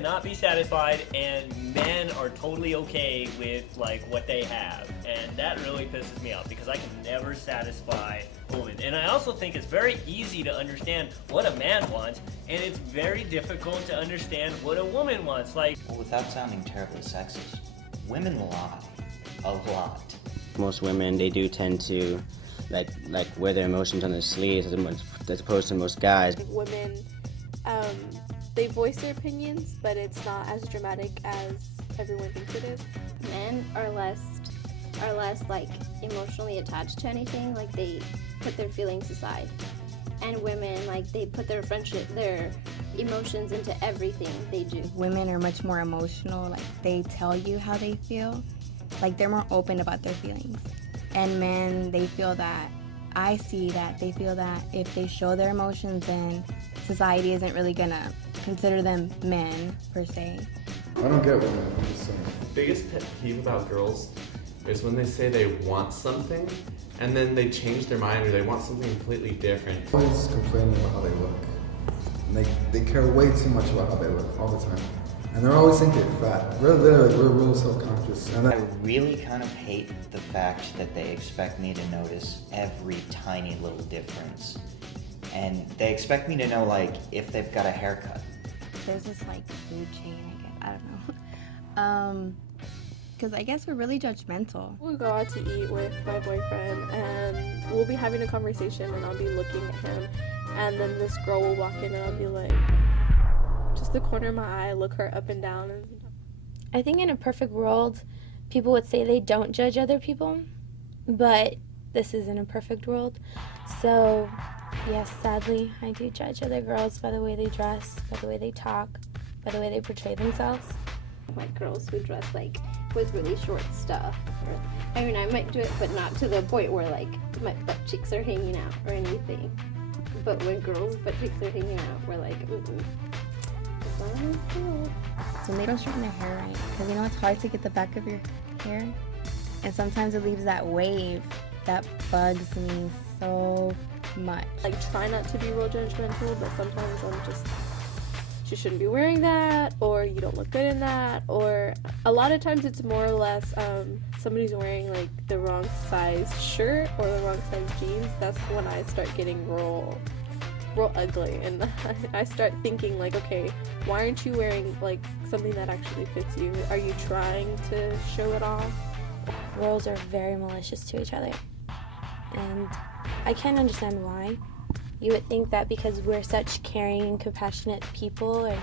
cannot be satisfied, and men are totally okay with like what they have, and that really pisses me off because I can never satisfy a woman. And I also think it's very easy to understand what a man wants, and it's very difficult to understand what a woman wants. Like, well, without sounding terribly sexist, women lie a lot. Most women, they do tend to like wear their emotions on their sleeves as opposed to most guys. Women, they voice their opinions, but it's not as dramatic as everyone thinks it is. Men are less like emotionally attached to anything, like they put their feelings aside. And women, like, they put their emotions into everything they do. Women are much more emotional, like they tell you how they feel, like they're more open about their feelings. And men, they feel that, I see that they feel that if they show their emotions, then society isn't really gonna consider them men, per se. I don't get women, I'm just saying. Biggest pet peeve about girls is when they say they want something and then they change their mind or they want something completely different. Always complaining about how they look. And they care way too much about how they look all the time. And they're always think they're fat. We're real self-conscious. And I really kind of hate the fact that they expect me to notice every tiny little difference. And they expect me to know, like, if they've got a haircut. There's this, like, food chain, I don't know. Because I guess we're really judgmental. We'll go out to eat with my boyfriend, and we'll be having a conversation, and I'll be looking at him, and then this girl will walk in, and I'll be like, just the corner of my eye, look her up and down. And I think in a perfect world, people would say they don't judge other people, but this isn't a perfect world. So, yes, sadly, I do judge other girls by the way they dress, by the way they talk, by the way they portray themselves. Like girls who dress like with really short stuff. I mean, I might do it, but not to the point where like my butt cheeks are hanging out or anything. But when girls' butt cheeks are hanging out, we're like, So they don't straighten their hair right, because you know it's hard to get the back of your hair, and sometimes it leaves that wave that bugs me so much. like, try not to be real judgmental, but sometimes I'm just, you shouldn't be wearing that, or you don't look good in that, or a lot of times it's more or less somebody's wearing like the wrong size shirt or the wrong size jeans. That's when I start getting real ugly, and I start thinking like, okay, why aren't you wearing like something that actually fits you? Are you trying to show it off? Girls are very malicious to each other, and I can't understand why. You would think that because we're such caring and compassionate people, or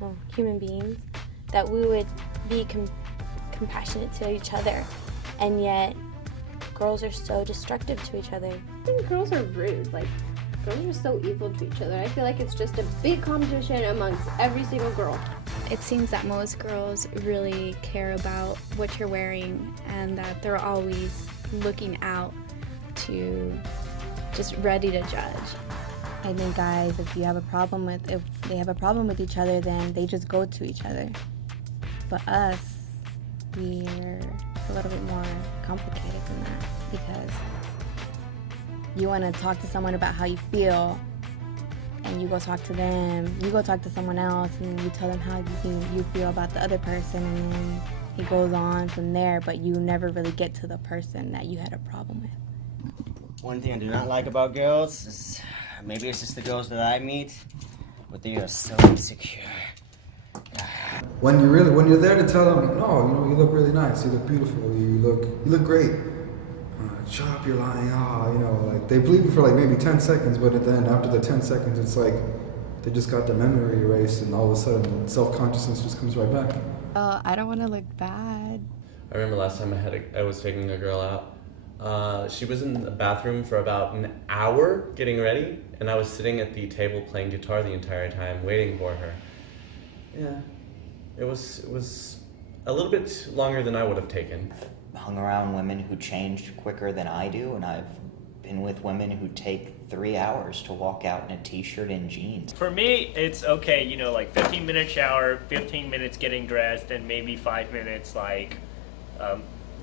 well, human beings, that we would be compassionate to each other, and yet girls are so destructive to each other. I think girls are rude. Like, girls are so evil to each other. I feel like it's just a big competition amongst every single girl. It seems that most girls really care about what you're wearing, and that they're always looking out to just ready to judge. I think guys, if they have a problem with each other, then they just go to each other. But us, we're a little bit more complicated than that, because you want to talk to someone about how you feel, and you go talk to them, you go talk to someone else, and you tell them how you feel about the other person, and then it goes on from there, but you never really get to the person that you had a problem with. One thing I do not like about girls is, maybe it's just the girls that I meet, but they are so insecure. When you're there to tell them, no, you know, you look really nice, you look beautiful, you look great. Shut up, you're lying, you know, like, they believe you for like maybe 10 seconds, but at the end, after the 10 seconds, it's like, they just got their memory erased, and all of a sudden, self-consciousness just comes right back. I don't want to look bad. I remember last time I was taking a girl out. She was in the bathroom for about an hour getting ready, and I was sitting at the table playing guitar the entire time, waiting for her. Yeah, it was a little bit longer than I would have taken. Hung around women who change quicker than I do, and I've been with women who take 3 hours to walk out in a t-shirt and jeans. for me, it's okay, you know, like 15-minute shower, 15 minutes getting dressed, and maybe 5 minutes like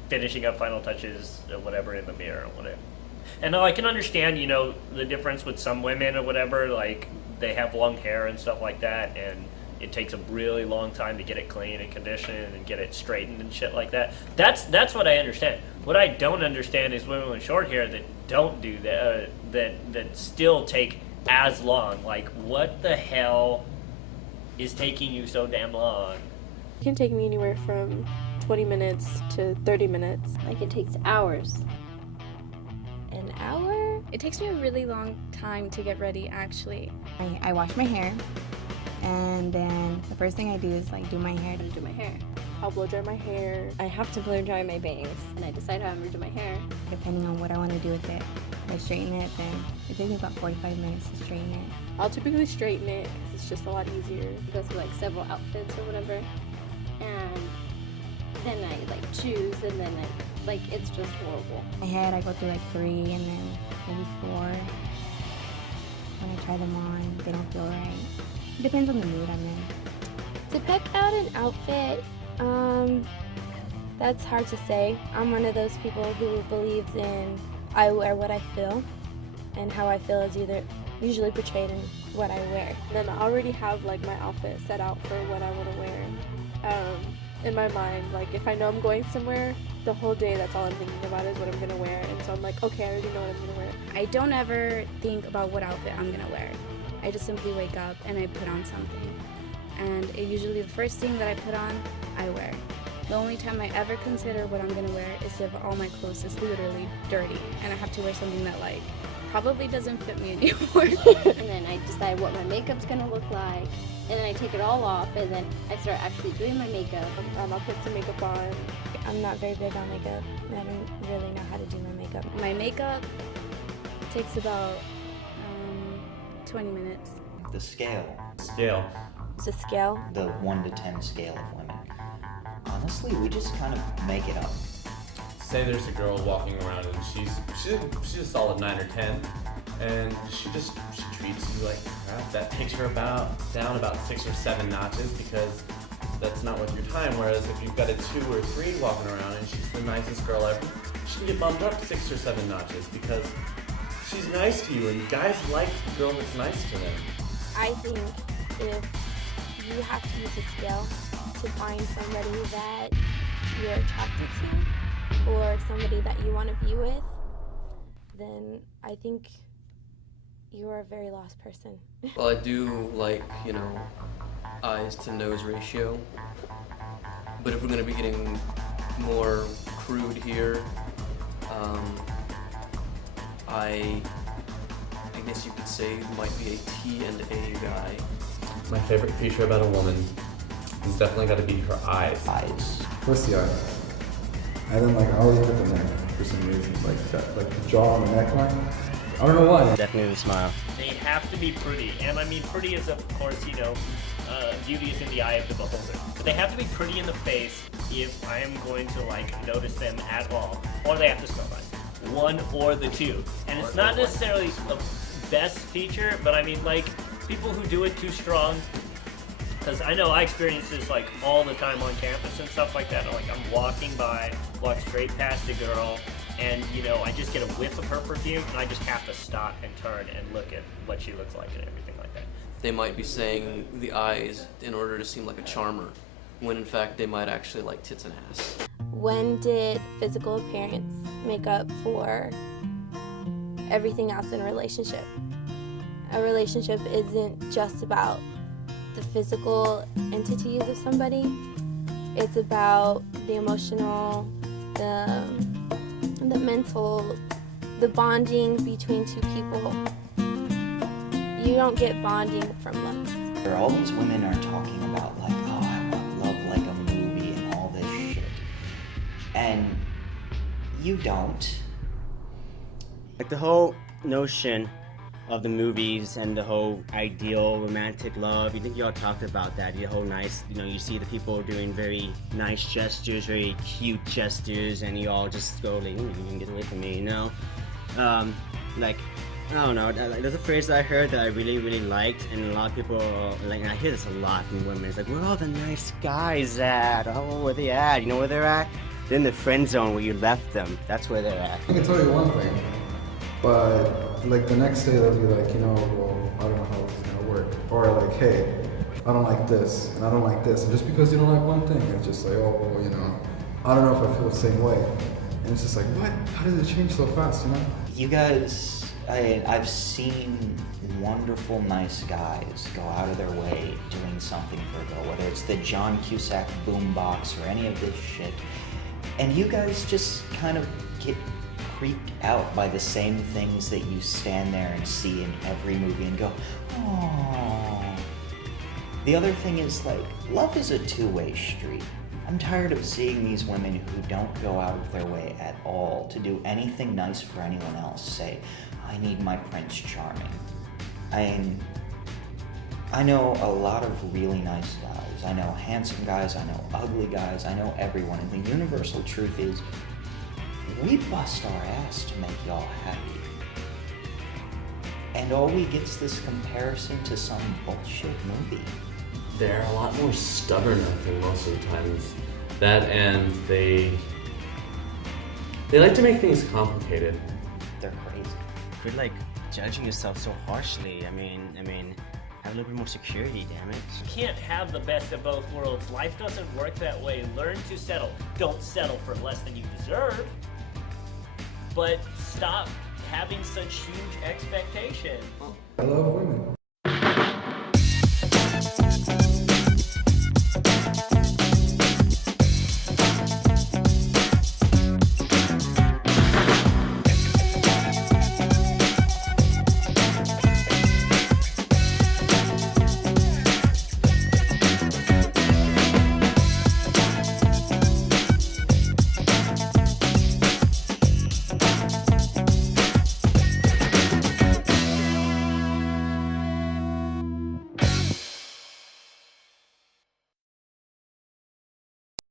finishing up final touches or whatever in the mirror or whatever. And I can understand, you know, the difference with some women or whatever, like they have long hair and stuff like that, and it takes a really long time to get it clean and conditioned and get it straightened and shit like that. That's what I understand. What I don't understand is women with short hair that don't do that, that still take as long. Like, what the hell is taking you so damn long? It can take me anywhere from 20 minutes to 30 minutes. Like, it takes hours. An hour? It takes me a really long time to get ready, actually. I wash my hair, and then the first thing I do is like do my hair. Do my hair. I'll blow dry my hair. I have to blow dry my bangs, and I decide how I'm gonna do my hair. Depending on what I want to do with it. If I straighten it, then it takes me about 45 minutes to straighten it. I'll typically straighten it because it's just a lot easier. Go through like several outfits or whatever, and then I like choose, and then it's just horrible. My head, I go through like 3 and then maybe 4. When I try them on, they don't feel right. It depends on the mood I'm in. To pick out an outfit, that's hard to say. I'm one of those people who believes in I wear what I feel, and how I feel is usually portrayed in what I wear. Then I already have like my outfit set out for what I want to wear. In my mind, like if I know I'm going somewhere, the whole day that's all I'm thinking about is what I'm gonna wear, and so I'm like, okay, I already know what I'm gonna wear. I don't ever think about what outfit I'm gonna wear. I just simply wake up and I put on something. And usually the first thing that I put on, I wear. The only time I ever consider what I'm gonna wear is if all my clothes is literally dirty and I have to wear something that like probably doesn't fit me anymore. And then I decide what my makeup's gonna look like, and then I take it all off, and then I start actually doing my makeup. I'll put some makeup on. I'm not very big on makeup. I don't really know how to do my makeup. My makeup takes about 20 minutes. The scale, It's a scale. the 1 to 10 scale of women. Honestly, we just kind of make it up. Say there's a girl walking around and she's a solid 9 or 10, and she treats you like crap. That takes her down about 6 or 7 notches, because that's not worth your time. Whereas if you've got a 2 or 3 walking around and she's the nicest girl ever, she can get bumped up 6 or 7 notches because she's nice to you, and guys like the girl that's nice to them. I think if you have to use a scale to find somebody that you're attracted to or somebody that you want to be with, then I think you are a very lost person. Well, I do like, eyes to nose ratio. But if we're going to be getting more crude here, I guess you could say might be a T and A guy. My favorite feature about a woman has definitely got to be her eyes. First the eyes. And then like I always look at the neck for some reason. Like that, like the jaw and the neckline. I don't know why. Definitely the smile. They have to be pretty, and I mean pretty is of course, beauty is in the eye of the beholder. But they have to be pretty in the face if I am going to like notice them at all, or they have to smell nice. One or the two. And it's not necessarily the best feature, but I mean like people who do it too strong, because I know I experience this like all the time on campus and stuff like that. Like I'm walking by, walk straight past a girl, and I just get a whiff of her perfume, and I just have to stop and turn and look at what she looks like and everything like that. They might be saying the eyes in order to seem like a charmer, when in fact they might actually like tits and ass. When did physical appearance make up for everything else in a relationship? A relationship isn't just about the physical entities of somebody. It's about the emotional, the mental, the bonding between two people. You don't get bonding from looks. All these women are talking about like, oh, I want love like a movie and all this shit. And you don't. Like the whole notion of the movies and the whole ideal romantic love, you think you all talked about that, the whole nice, you see the people doing very nice gestures, very cute gestures, and you all just go like, you can get away from me, like, I don't know, there's a phrase that I heard that I really, really liked, and a lot of people, like, and I hear this a lot from women, it's like, where are all the nice guys at? Oh, where they at? You know where they're at? They're in the friend zone where you left them. That's where they're at. I can tell you one thing, but like the next day they'll be like, well, I don't know how this is gonna work. Or like, hey, I don't like this, and I don't like this. And just because you don't like one thing, it's just like, oh, well, you know, I don't know if I feel the same way. And it's just like, what? How did it change so fast, you know? You guys, I've seen wonderful, nice guys go out of their way doing something for a girl, whether it's the John Cusack boombox or any of this shit. And you guys just kind of get creeped out by the same things that you stand there and see in every movie and go, oh. The other thing is, like, love is a two-way street. I'm tired of seeing these women who don't go out of their way at all to do anything nice for anyone else say, I need my Prince Charming. I know a lot of really nice guys. I know handsome guys, I know ugly guys, I know everyone. And the universal truth is, we bust our ass to make y'all happy. And all we get's this comparison to some bullshit movie. They're a lot more stubborn, I think, most of the times. That, and they like to make things complicated. They're crazy. Quit like judging yourself so harshly. I mean, have a little bit more security, damn it. You can't have the best of both worlds. Life doesn't work that way. Learn to settle. Don't settle for less than you deserve. But stop having such huge expectations. I love women.